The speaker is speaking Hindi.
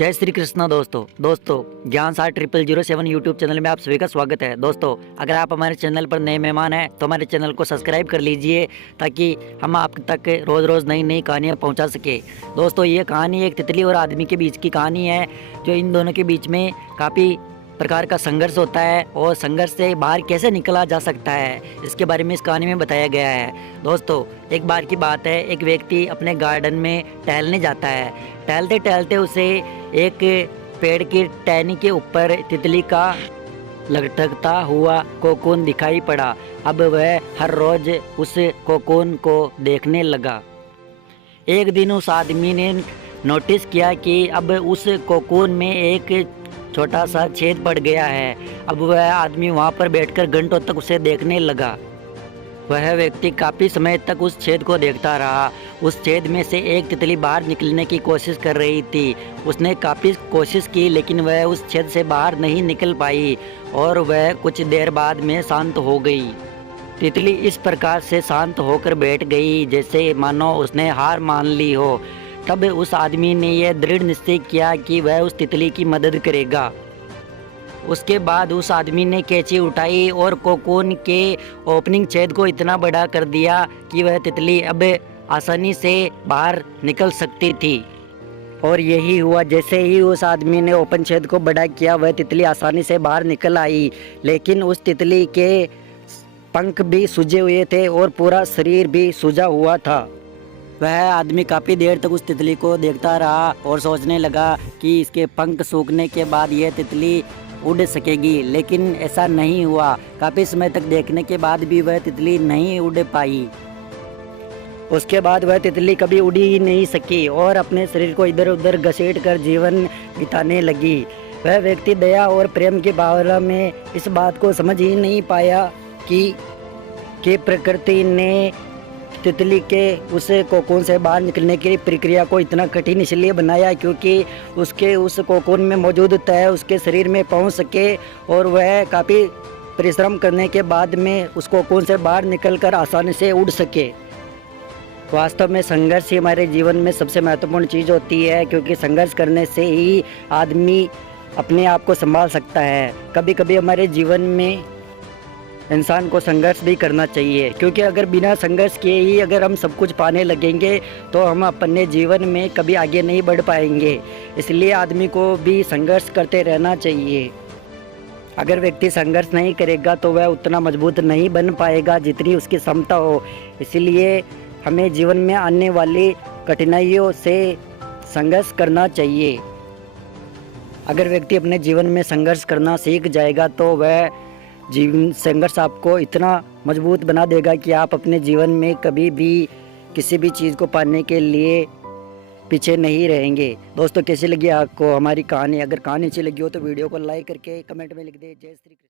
जय श्री कृष्णा दोस्तों ज्ञान 600007 यूट्यूब चैनल में आप सभी का स्वागत है। दोस्तों अगर आप हमारे चैनल पर नए मेहमान हैं तो हमारे चैनल को सब्सक्राइब कर लीजिए ताकि हम आप तक रोज़ रोज़ नई नई कहानियाँ पहुंचा सके। दोस्तों ये कहानी एक तितली और आदमी के बीच की कहानी है, जो इन दोनों के बीच में काफ़ी प्रकार का संघर्ष होता है और संघर्ष से बाहर कैसे निकला जा सकता है, इसके बारे में इस कहानी में बताया गया है। दोस्तों एक बार की बात है, एक व्यक्ति अपने गार्डन में टहलने जाता है। टहलते टहलते उसे एक पेड़ की टहनी के ऊपर तितली का लटकता हुआ कोकून दिखाई पड़ा। अब वह हर रोज उस कोकून को देखने लगा। एक दिन उस आदमी ने नोटिस किया कि अब उस कोकून में एक छोटा सा छेद पड़ गया है। अब वह आदमी वहाँ पर बैठकर घंटों तक उसे देखने लगा। वह व्यक्ति काफ़ी समय तक उस छेद को देखता रहा। उस छेद में से एक तितली बाहर निकलने की कोशिश कर रही थी। उसने काफ़ी कोशिश की लेकिन वह उस छेद से बाहर नहीं निकल पाई और वह कुछ देर बाद में शांत हो गई। तितली इस प्रकार से शांत होकर बैठ गई जैसे मानो उसने हार मान ली हो। तब उस आदमी ने यह दृढ़ निश्चय किया कि वह उस तितली की मदद करेगा। उसके बाद उस आदमी ने कैंची उठाई और कोकून के ओपनिंग छेद को इतना बड़ा कर दिया कि वह तितली अब आसानी से बाहर निकल सकती थी। और यही हुआ, जैसे ही उस आदमी ने ओपन छेद को बड़ा किया वह तितली आसानी से बाहर निकल आई। लेकिन उस तितली के पंख भी सूजे हुए थे और पूरा शरीर भी सूजा हुआ था। वह आदमी काफ़ी देर तक उस तितली को देखता रहा और सोचने लगा कि इसके पंख सूखने के बाद यह तितली उड़ सकेगी, लेकिन ऐसा नहीं हुआ। काफ़ी समय तक देखने के बाद भी वह तितली नहीं उड़ पाई। उसके बाद वह तितली कभी उड़ ही नहीं सकी और अपने शरीर को इधर उधर घसीट कर जीवन बिताने लगी। वह व्यक्ति दया और प्रेम की भावना में इस बात को समझ ही नहीं पाया कि प्रकृति ने तितली के उस कोकून से बाहर निकलने की प्रक्रिया को इतना कठिन इसलिए बनाया क्योंकि उसके उस कोकून में मौजूद तह उसके शरीर में पहुंच सके और वह काफ़ी परिश्रम करने के बाद में उस कोकून से बाहर निकलकर आसानी से उड़ सके। वास्तव में संघर्ष ही हमारे जीवन में सबसे महत्वपूर्ण चीज़ होती है, क्योंकि संघर्ष करने से ही आदमी अपने आप को संभाल सकता है। कभी कभी हमारे जीवन में इंसान को संघर्ष भी करना चाहिए, क्योंकि अगर बिना संघर्ष किए ही अगर हम सब कुछ पाने लगेंगे तो हम अपने जीवन में कभी आगे नहीं बढ़ पाएंगे। इसलिए आदमी को भी संघर्ष करते रहना चाहिए। अगर व्यक्ति संघर्ष नहीं करेगा तो वह उतना मजबूत नहीं बन पाएगा जितनी उसकी क्षमता हो। इसलिए हमें जीवन में आने वाली कठिनाइयों से संघर्ष करना चाहिए। अगर व्यक्ति अपने जीवन में संघर्ष करना सीख जाएगा तो वह जीवन संघर्ष आपको इतना मजबूत बना देगा कि आप अपने जीवन में कभी भी किसी भी चीज़ को पाने के लिए पीछे नहीं रहेंगे। दोस्तों कैसी लगी आपको हमारी कहानी? अगर कहानी अच्छी लगी हो तो वीडियो को लाइक करके कमेंट में लिख दे जय श्री कृष्ण।